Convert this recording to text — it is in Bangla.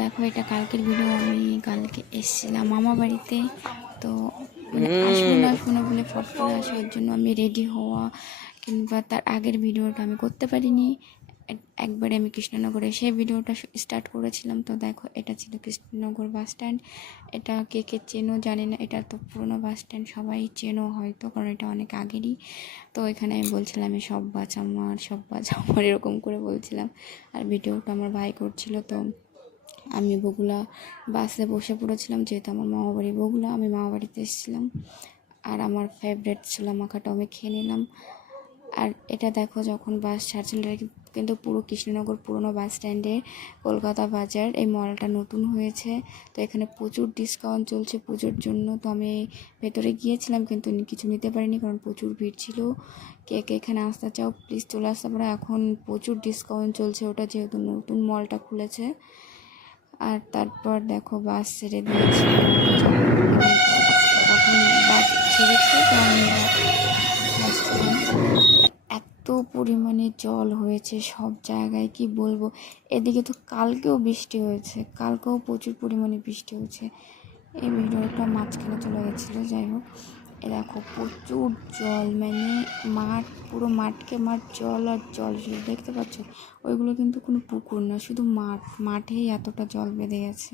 দেখো এটা কালকের ভিডিও। আমি কালকে এসেছিলাম মামা বাড়িতে, তো মানে আসবো না আসবো না বলে ফট করে আসে, ওর জন্য আমি রেডি হওয়া কিংবা তার আগের ভিডিওটা আমি করতে পারিনি। একবারে আমি কৃষ্ণনগরে সেই ভিডিওটা স্টার্ট করেছিলাম। তো দেখো এটা ছিল কৃষ্ণনগর বাস স্ট্যান্ড। এটা কে কে চেনো জানি না, এটা তো পুরোনো বাস স্ট্যান্ড, সবাই চেনো হয়তো কারণ এটা অনেক আগেরই। তো এখানে আমি বলছিলাম আমি সব বাস আমার, সব বাস আমার, এরকম করে বলছিলাম। আর ভিডিওটা আমার ভাই করছিল। তো আমি বগুলা বাসে বসে পড়েছিলাম, যেহেতু আমার মামা বাড়ি বগুলা, আমি মামা বাড়িতে এসেছিলাম। আর আমার ফেভারিট ছোলা মাখাটা আমি খেয়ে নিলাম। আর এটা দেখো যখন বাস ছাড়ছিল, এটা কিন্তু পুরো কৃষ্ণনগর পুরনো বাস স্ট্যান্ডে কলকাতা বাজার, এই মলটা নতুন হয়েছে। তো এখানে প্রচুর ডিসকাউন্ট চলছে পুজোর জন্য। তো আমি ভেতরে গিয়েছিলাম কিন্তু কিছু নিতে পারিনি কারণ প্রচুর ভিড় ছিল। কে কে এখানে আসতে চাও প্লিজ চলে আসতে পারো, এখন প্রচুর ডিসকাউন্ট চলছে, ওটা যেহেতু নতুন মলটা খুলেছে। আর তারপর দেখো বাস ছেড়ে দিয়েছে, তখন বাস ছেড়েছে তো আমরা আসছিলাম। এত পরিমাণে জল হয়েছে সব জায়গায়, কি বলবো। এদিকে তো কালকেও বৃষ্টি হয়েছে, কালকেও প্রচুর পরিমাণে বৃষ্টি হয়েছে। এই ভিডিওটা মাঝখানে চলে গেছিলো, যাই হোক। এ দেখো প্রচুর জল, মানে মাঠ, পুরো মাঠকে মাঠ, জল আর জল শুধু দেখতে পাচ্ছ। ওইগুলো কিন্তু কোনো পুকুর না, শুধু মাঠ, মাঠেই এতটা জল বেঁধে গেছে।